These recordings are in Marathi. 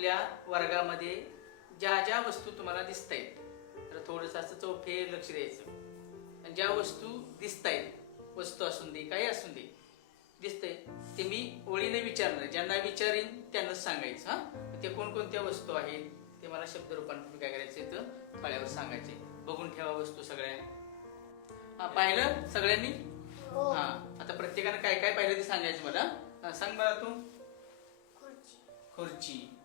आपल्या वर्गामध्ये ज्या ज्या वस्तू तुम्हाला दिसत आहेत तर थोडंसं असं चौफे लक्ष द्यायचं. आणि ज्या वस्तू दिसत आहेत वस्तू असून दे काही असून दे दिसतंय ते मी ओळीने विचारणार ज्यांना विचारीन त्यांनाच सांगायचं हा? ते कोणकोणत्या वस्तू आहेत ते मला शब्द रूपाने तुम्ही काय करायचं इथं? फळ्यावर सांगायचे. बघून ठेवा वस्तू सगळ्या. हा पाहिलं सगळ्यांनी? हो. हा आता प्रत्येकानं काय काय पाहिलं ते सांगायचं मला. सांग मला तू. खुर्ची.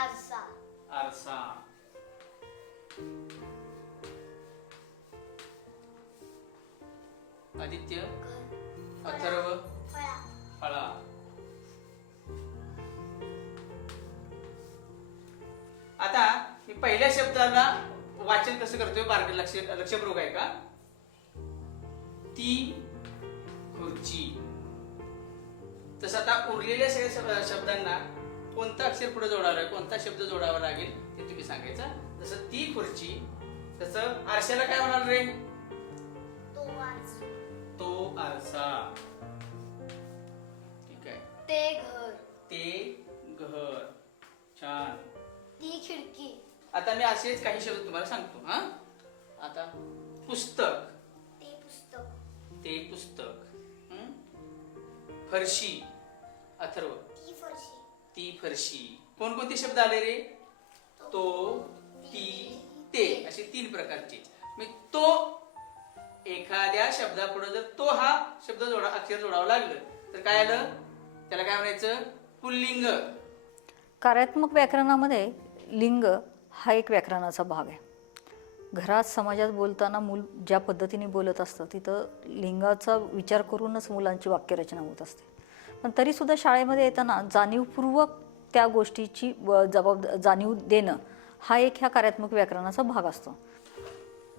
आरसा. आरसा. आदित्य अथर्व फळा. फळा. आता मी पहिल्या शब्दाला वाचन कसं करतोय बारक लक्ष लक्षपूर्वक आहे का ती खुर्ची. तसं आता उरलेल्या सगळ्या शब- शब्दांना कोणता अक्षर पुढे जोडावं लागेल कोणता शब्द जोडावा लागेल ते तुम्ही सांगायचं. जसं ती खुर्ची तसं आरशाला काय होणार रे? तो आरसा. तो आरसा. ठीक आहे. ते घर. ते घर. छान. ती खिडकी. आता मी असेच काही शब्द तुम्हाला सांगतो हा? आता पुस्तक. ते पुस्तक. ते पुस्तक. हं? फरशी. अथर्व. ती फरशी. कोणकोणते शब्द आले रे? तो ती ते. असे तीन प्रकारचे. मी तो एखाद्या शब्दापुढे जर तो हा शब्द जोडा अक्षर जोडावं लागलं तर काय आलं? त्याला काय म्हणायचं? पुल्लिंग. कार्यात्मक व्याकरणामध्ये लिंग हा एक व्याकरणाचा भाग आहे. घरात समाजात बोलताना मूल ज्या पद्धतीने बोलत असतं तिथं लिंगाचा विचार करूनच मुलांची वाक्यरचना होत असते. पण तरीसुद्धा शाळेमध्ये येताना जाणीवपूर्वक त्या गोष्टीची जबाब जाणीव देणं हा एक ह्या कार्यात्मक व्याकरणाचा भाग असतो.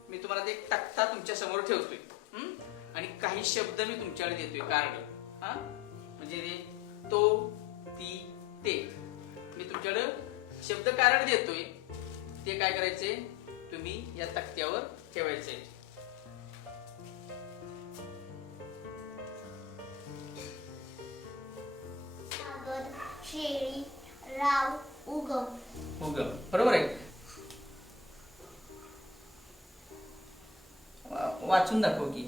मी तुम्हाला ते एक तक्ता तुमच्यासमोर ठेवतोय. आणि काही शब्द मी तुमच्याकडे देतोय कार्ड हा? म्हणजे तो ती ते. मी तुमच्याकडे शब्द कारण देतोय. ते काय करायचे? तुम्ही या तक्त्यावर ठेवायचे. शेळी राव उगम. ग बरोबर आहे? वाचून दाखव की.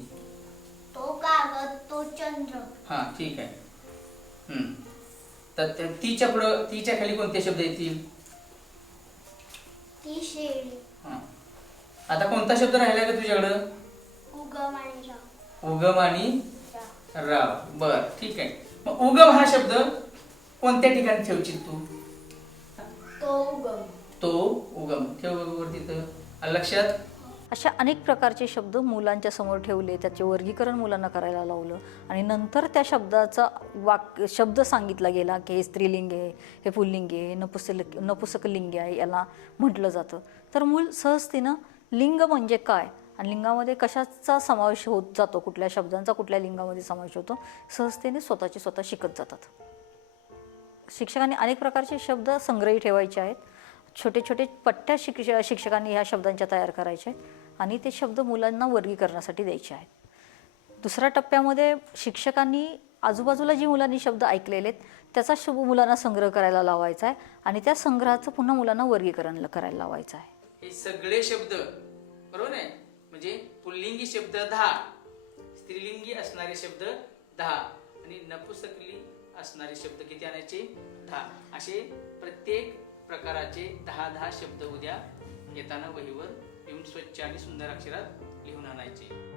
तो कागद तो चंद्र. हा ठीक आहे. तर तिच्या पुढं तिच्या खाली कोणते शब्द येतील? ती शेळी. हा. आता कोणता शब्द राहिला का तुझ्याकडं? उगम आणि राव. उगम आणि. राव. बर ठीक आहे. मग उगम हा शब्द कोणत्या ठिकाणी ठेवशील तू? तो उगम. तो उगम. ठेव बरोबर तिथं लक्षात? अशा अनेक प्रकारचे शब्द मुलांच्या समोर ठेवले त्याचे वर्गीकरण मुलांना करायला लावलं आणि नंतर त्या शब्दाचा वाक शब्द सांगितला गेला की हे स्त्रीलिंग आहे हे पुल्लिंग आहे नपुसक नपुसकलिंग आहे याला म्हटलं जातं. तर मूल सहजतेनं लिंग म्हणजे काय आणि लिंगामध्ये कशाचा समावेश होत जातो? कुठल्या शब्दांचा कुठल्या लिंगामध्ये समावेश होतो? सहजतेने स्वतःचे स्वतः शिकत जातात. शिक्षकांनी अनेक प्रकारचे शब्द संग्रही ठेवायचे आहेत. छोटे छोटे पट्ट्या शिक शिक्षकांनी ह्या शब्दांच्या तयार करायचे आणि ते शब्द मुलांना वर्गीकरणासाठी द्यायचे आहेत. दुसऱ्या टप्प्यामध्ये शिक्षकांनी आजूबाजूला जी मुलांनी शब्द ऐकलेले आहेत त्याचा शब्द मुलांना संग्रह करायला लावायचा आहे आणि त्या संग्रहाचं पुन्हा मुलांना वर्गीकरण करायला लावायचं आहे. हे सगळे शब्द बरोबर आहे म्हणजे पुल्लिंगी शब्द दहा स्त्रीलिंगी असणारे शब्द दहा आणि नपुसकली असणारे शब्द किती आणायचे? दहा. असे प्रत्येक प्रकाराचे दहा दहा शब्द उद्या येताना वहीवर येऊन स्वच्छ आणि सुंदर अक्षरात लिहून आणायचे.